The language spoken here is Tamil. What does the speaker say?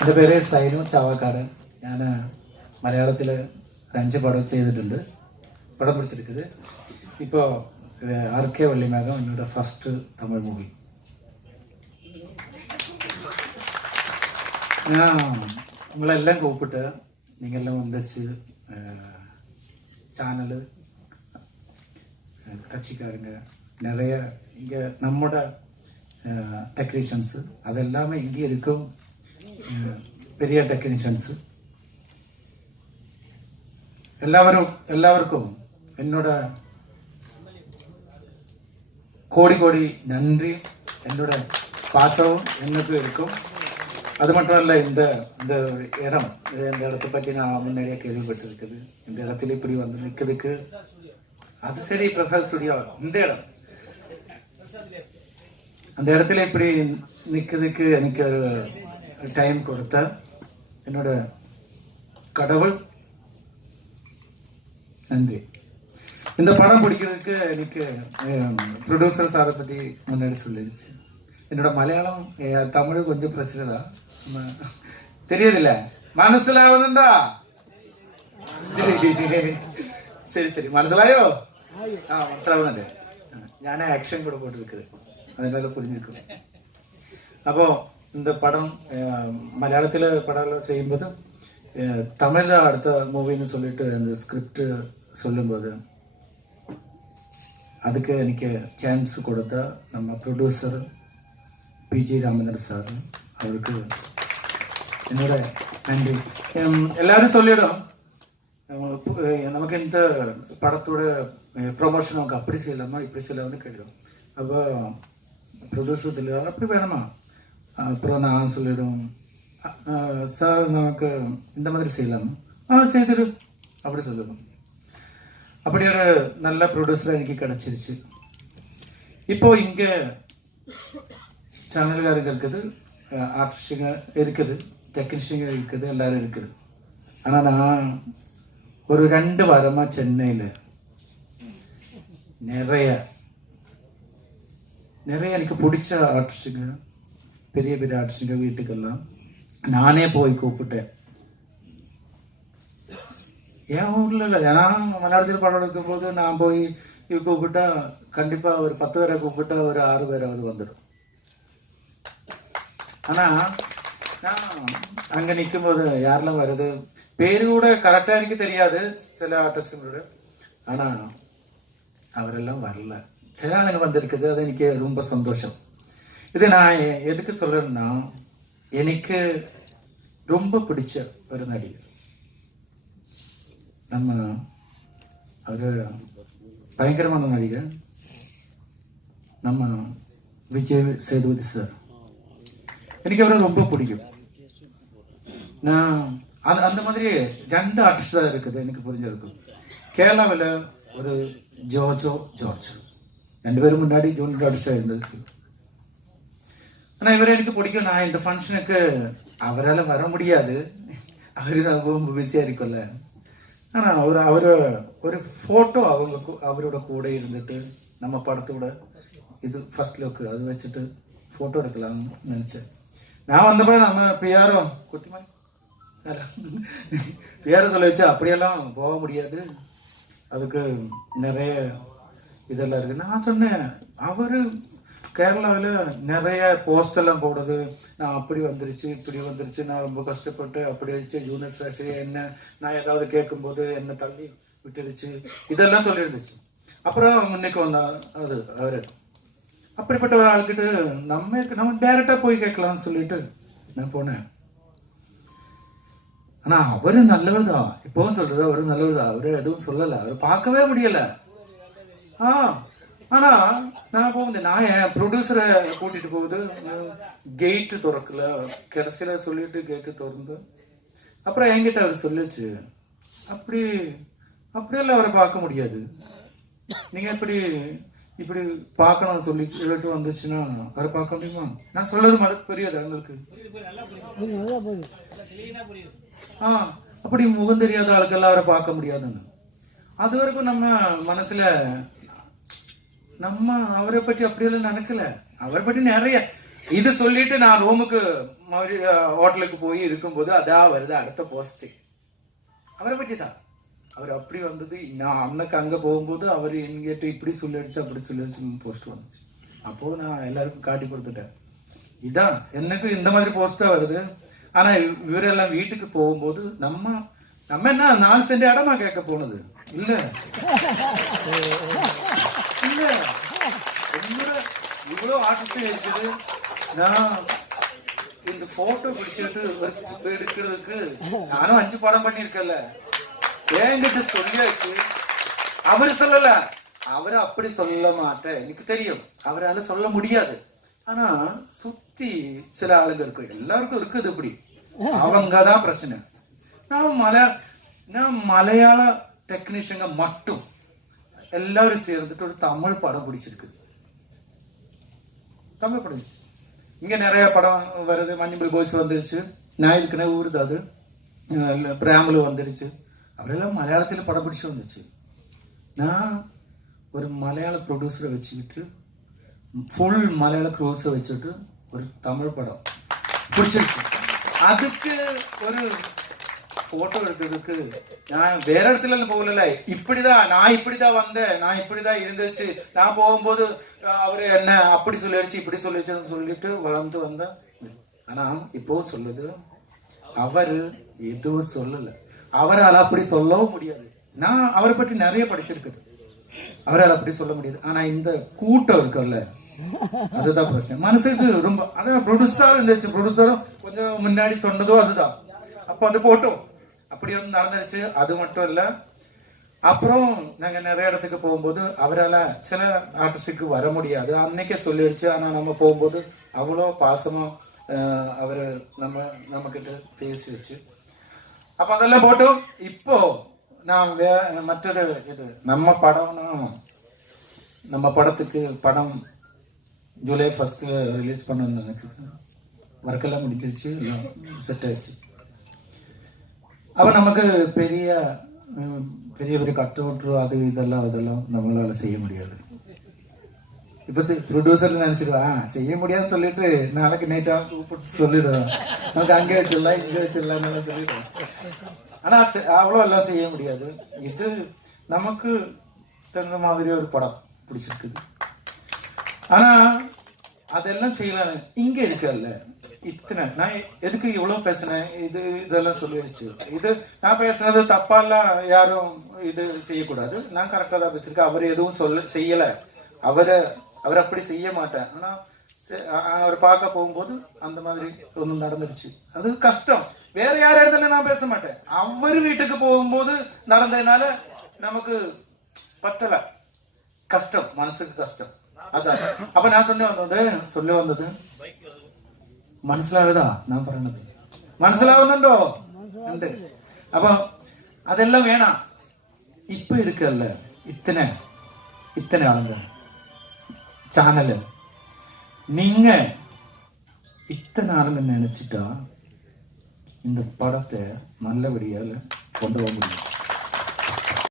എൻ്റെ പേര് സൈനു ചാവക്കാട്. ഞാൻ മലയാളത്തിൽ 5 പടം ചെയ്തിട്ടുണ്ട്. പടം പിടിച്ചിരിക്കുന്നത് ഇപ്പോൾ RK വള്ളിമേகம் என்னோட ஃபஸ்ட்டு தமிழ் மூவி. நான் உங்களெல்லாம் கூப்பிட்டு நீங்கள்லாம் வந்துச்சு சேனலு கட்சிக்காரங்க நிறைய இங்கே நம்மோட டெக்னீஷியன்ஸு அதெல்லாமே இங்கே இருக்கும். பெரிய டெக்னீஷியன்ஸு எல்லாருக்கும் என்னோட கோடி கோடி நன்றி. என்னோட பாசமும் எனக்கு இருக்கும். அது மட்டும் இல்லை, இந்த இந்த இடம், இந்த இடத்தை பற்றி நான் முன்னாடியே கேள்விப்பட்டிருக்குது. இந்த இடத்துல இப்படி வந்து நிற்கிறதுக்கு அது சரி பிரசாத் ஸ்டுடியோ, இந்த இடம் அந்த இடத்துல இப்படி நிற்கிறதுக்கு எனக்கு ஒரு டைம் கொடுத்த என்னோட கடவுள் நன்றி. இந்த படம் பிடிக்கிறதுக்கு எனக்கு ப்ரொடியூசர் சாரை பற்றி முன்னாடி சொல்லிடுச்சு. என்னோட மலையாளம் தமிழ் கொஞ்சம் பிரச்சனை தான், தெரியுதில்ல, മനസ്സിലാവുന്നുണ്ടോ? சரி சரி മനസ്സിലായോ? മനസ്സിലാവുന്നുണ്ട്. ഞാൻ ആക്ഷൻ கூட போட்டிருக்குது, அதனால புரிஞ்சிருக்கும். அப்போ இந்த படம் மலையாளத்தில் படம் செய்யும்போது தமிழில் அடுத்த மூவின்னு சொல்லிட்டு அந்த ஸ்கிரிப்ட் சொல்லும்போது அதுக்கு எனக்கு சான்ஸ் கொடுத்த நம்ம ப்ரொடியூசர் PG ராமேந்திரன் சார், அவருக்கு என்னோட நன்றி. எல்லாரும் சொல்லிடும் நமக்கு இந்த படத்தோட ப்ரொமோஷன் நமக்கு அப்படி செய்யலாமா இப்படி செய்யலாம்னு கேட்கும். அப்போ ப்ரொடியூசர் சொல்லிடுவாங்க அப்படி வேணுமா, அப்புறம் நான் சொல்லிடும் சார் நமக்கு இந்த மாதிரி செய்யலாமா, செய்துடு அப்படி சொல்லிடும். அப்படி ஒரு நல்ல ப்ரொடியூசர் எனக்கு கிடைச்சிருச்சு. இப்போ இங்கே சேனல்காரங்க இருக்குது, ஆர்டிஸ்டுங்க இருக்குது, டெக்னீஷியங்க இருக்குது, எல்லாரும் இருக்குது. ஆனால் நான் ஒரு 2 வாரமாக சென்னையில் நிறைய எனக்கு பிடிச்ச ஆர்டிஸ்டுங்க, பெரிய பெரிய ஆர்டிஸ்டுங்க வீட்டுக்கெல்லாம் நானே போய் கூப்பிட்டேன். என் ஊரில் இல்லை, ஏன்னா மலையாளத்தில் படம் எடுக்கும்போது நான் போய் கூப்பிட்டா கண்டிப்பாக ஒரு 10 பேரை கூப்பிட்டா ஒரு 6 பேராவது வந்துடும். ஆனால் நான் அங்கே நிற்கும்போது யாரெல்லாம் வருது பேரு கூட கரெக்டாக எனக்கு தெரியாது சில ஆர்டிஸ்டுங்களோட, ஆனால் அவரெல்லாம் வரல. சில ஆளுங்க வந்திருக்குது, அது எனக்கு ரொம்ப சந்தோஷம். இது நான் எதுக்கு சொல்கிறேன்னா, எனக்கு ரொம்ப பிடிச்ச ஒரு நடிகர் நம்ம அவர் பயங்கரமான நடிகர் நம்ம விஜய் சேதுபதி சார். எனக்கு அவரை ரொம்ப பிடிக்கும். நான் அந்த மாதிரி 2 ஆர்டிஸ்ட் தான் இருக்குது எனக்கு புரிஞ்சிருக்கும். கேரளாவில் ஒரு ஜோஜோ ஜார்ஜ், 2 பேரும் முன்னாடி ஜூனியர் ஆர்டிஸ்டாக இருந்தது. ஆனால் இவரை எனக்கு பிடிக்கும். நான் இந்த ஃபங்க்ஷனுக்கு அவரால் வர முடியாது, அவர் ரொம்ப பிஸியாக இருக்கும்ல. ஆனால் அவர் ஒரு ஃபோட்டோ அவரோட கூட இருந்துட்டு நம்ம படத்தோட இது ஃபர்ஸ்ட் லுக்கு அது வச்சுட்டு ஃபோட்டோ எடுக்கலாம்னு நினச்சேன். நான் வந்தப்போ நம்ம பியாரோ குட்டிமா பியாரோ சொல்ல வச்சு அப்படியெல்லாம் போக முடியாது, அதுக்கு நிறைய இதெல்லாம் இருக்குது. நான் சொன்னேன் அவர் கேரளாவில் நிறைய போஸ்டெல்லாம் போடுது, நான் அப்படி வந்துருச்சு இப்படி வந்துருச்சு, நான் ரொம்ப கஷ்டப்பட்டு அப்படி வச்சு ஜூனியர் ஸ்டார்ஸ் என்ன நான் ஏதாவது கேட்கும்போது என்னை தள்ளி விட்டுருச்சு, இதெல்லாம் சொல்லியிருந்துச்சு. அப்புறம் முன்னைக்கு வந்தா அது அவர் அப்படிப்பட்ட ஒரு ஆள்கிட்ட நம்ம டைரக்டாக போய் கேட்கலாம்னு சொல்லிட்டு நான் போனேன். ஆனால் அவரு நல்லவர் தான், இப்போவும் சொல்றது அவரு நல்லவர் தான், அவரு எதுவும் சொல்லலை, அவர் பார்க்கவே முடியலை. ஆனா நான் போகுது, நான் என் ப்ரொடியூசரை கூட்டிட்டு போகுது, கேட்டு திறக்கல, கடைசியில சொல்லிட்டு கேட்டு திறந்து அப்புறம் என்கிட்ட அவர் சொல்லிச்சு அப்படியெல்லாம் அவரை பார்க்க முடியாது, நீங்க இப்படி பார்க்கணும்னு சொல்லி கேட்டு வந்துச்சுன்னா அவரை பார்க்க முடியுமா? நான் சொல்லது மட்டும் புரியாது அவங்களுக்கு. அப்படி முகம் தெரியாத ஆளுக்கெல்லாம் அவரை பார்க்க முடியாதுன்னு அது வரைக்கும் நம்ம மனசுல நம்ம அவரை பற்றி அப்படியெல்லாம் நினைக்கல. அவரை பற்றி நிறைய இது சொல்லிட்டு நான் ரூமுக்கு ஹோட்டலுக்கு போய் இருக்கும்போது அதான் வருது அடுத்த போஸ்ட். அவரை பற்றி தான். அவர் அப்படி வந்தது. நான் அன்னைக்கு அங்க போகும்போது அவர் என்கிட்ட இப்படி சொல்லிடுச்சு அப்படி சொல்லிடுச்சு போஸ்ட் வந்துச்சு. அப்போ நான் எல்லாருக்கும் காட்டி கொடுத்துட்டேன். இதான் எனக்கு இந்த மாதிரி போஸ்ட் தான் வருது. ஆனா இவரெல்லாம் வீட்டுக்கு போகும்போது நம்ம என்ன 4 சென்ட் இடமா கேட்க போனது இல்ல இல்ல. இவ்வளவு ஆர்டிஸ்ட் இருக்குது. நான் இந்த போட்டோ பிடிச்சிட்டு எடுக்கிறதுக்கு நானும் 5 படம் பண்ணிருக்கல. என்கிட்ட சொல்லியாச்சு. அவரு சொல்லல. அவரு அப்படி சொல்ல மாட்டேன், எனக்கு தெரியும். அவரால சொல்ல முடியாது. ஆனா சுத்தி சில ஆளுங்க இருக்கு, எல்லாருக்கும் இருக்குது இப்படி. அவங்கதான் பிரச்சனை. நான் மலையாள டெக்னீஷியங்க மட்டும் எல்லாரும் சேர்ந்துட்டு ஒரு தமிழ் படம் பிடிச்சிருக்குது. தமிழ் படம் இங்க நிறைய படம் வருது. மஞ்சள் பாய்ஸ் வந்துருச்சு, நான் இருக்கிற ஊருது, அது பிரேமலு வந்துருச்சு. அவரெல்லாம் மலையாளத்தில் படம் பிடிச்சி வந்துச்சு. நான் ஒரு மலையாள ப்ரொடியூசரை வச்சுக்கிட்டு ஃபுல் மலையாள க்ரூஸை வச்சுட்டு ஒரு தமிழ் படம் பிடிச்சிருச்சு. அதுக்கு ஒரு போட்டோ எடுக்கிறதுக்கு நான் வேற இடத்துல போகல. இப்படிதான் நான் இப்படிதான் வந்தேன், நான் இப்படிதான் இருந்துச்சு. நான் போகும்போது அவரு என்ன அப்படி சொல்லிடுச்சு இப்படி சொல்லிடுச்சுன்னு சொல்லிட்டு வளர்ந்து வந்தேன். ஆனா இப்போ சொல்லுது அவரு எதுவும் சொல்லல. அவரால் அப்படி சொல்லவும் முடியாது. நான் அவரை பற்றி நிறைய படிச்சிருக்குது. அவரால் அப்படி சொல்ல முடியாது. ஆனா இந்த கூட்டம் இருக்குல்ல, அதுதான் பிரச்சனை. மனசுக்கு ரொம்ப அதான் ப்ரொடியூசரா இருந்துச்சு. ப்ரொடியூசரும் கொஞ்சம் முன்னாடி சொன்னதோ அதுதான். அப்போ அது போட்டோம் அப்படி வந்து நடந்துருச்சு. அது மட்டும் இல்ல, அப்புறம் நாங்க நிறைய இடத்துக்கு போகும்போது அவரால் சில ஆர்டிஸ்டுக்கு வர முடியாது, அன்னைக்கே சொல்லிடுச்சு. ஆனா நம்ம போகும்போது அவ்வளோ பாசமா அவரு நம்ம கிட்ட பேசி வச்சு அப்ப அதெல்லாம் போட்டோம். இப்போ நான் மற்றொரு இது நம்ம படம்னா, நம்ம படத்துக்கு படம் ஜூலை 1 ரிலீஸ் பண்ணணும்னு எனக்கு ஒர்க்கெல்லாம் முடிஞ்சிருச்சு, எல்லாம் செட் ஆயிடுச்சு. அப்ப நமக்கு பெரிய பெரிய கட் அவுட்ரு அது அதெல்லாம் நம்மளால செய்ய முடியாது. இப்ப ப்ரொடியூசர் நினைச்சிருவான் செய்ய முடியாதுன்னு சொல்லிட்டு நாளைக்கு நைட்டா கூப்பிட்டு சொல்லிடுவேன், நமக்கு அங்கே வச்சிடலாம் இங்கே வச்சிடலாம் சொல்லிடுவேன். ஆனா அவ்வளோ எல்லாம் செய்ய முடியாது. இது நமக்கு தெரிஞ்ச மாதிரி ஒரு படம் பிடிச்சிருக்குது. ஆனா அதெல்லாம் செய்யலாம். இங்க இருக்கல்ல இத்தனை நான் எதுக்கு இவ்வளவு பேசினேன், இதெல்லாம் சொல்லிடுச்சு. இது நான் பேசுனது தப்பாலாம் யாரும் இது செய்யக்கூடாது. நான் கரெக்டா தான் பேசிருக்கேன். அவர் எதுவும் செய்யல. அவர் அப்படி செய்ய மாட்டேன். ஆனா அவர் பார்க்க போகும்போது அந்த மாதிரி ஒண்ணு நடந்துருச்சு. அது கஷ்டம். வேற யார் இடத்துல நான் பேச மாட்டேன். அவர் வீட்டுக்கு போகும்போது நடந்ததுனால நமக்கு பத்தல, கஷ்டம், மனசுக்கு கஷ்டம். அதான் அப்ப நான் சொல்லி வந்தது മനസ്സിലാവതാ ഞാൻ പറയണത് മനസ്സിലാവുന്നുണ്ടോ? ഉണ്ട്. അപ്പൊ അതെല്ലാം വേണം. ഇപ്പൊ ഇരിക്കല്ല ഇത്തனை ആളുங்க சேனல், நீங்க இத்தனை ஆளுங்க நினைச்சிட்டா இந்த படத்தை நல்லபடியால கொண்டு வர முடியும்.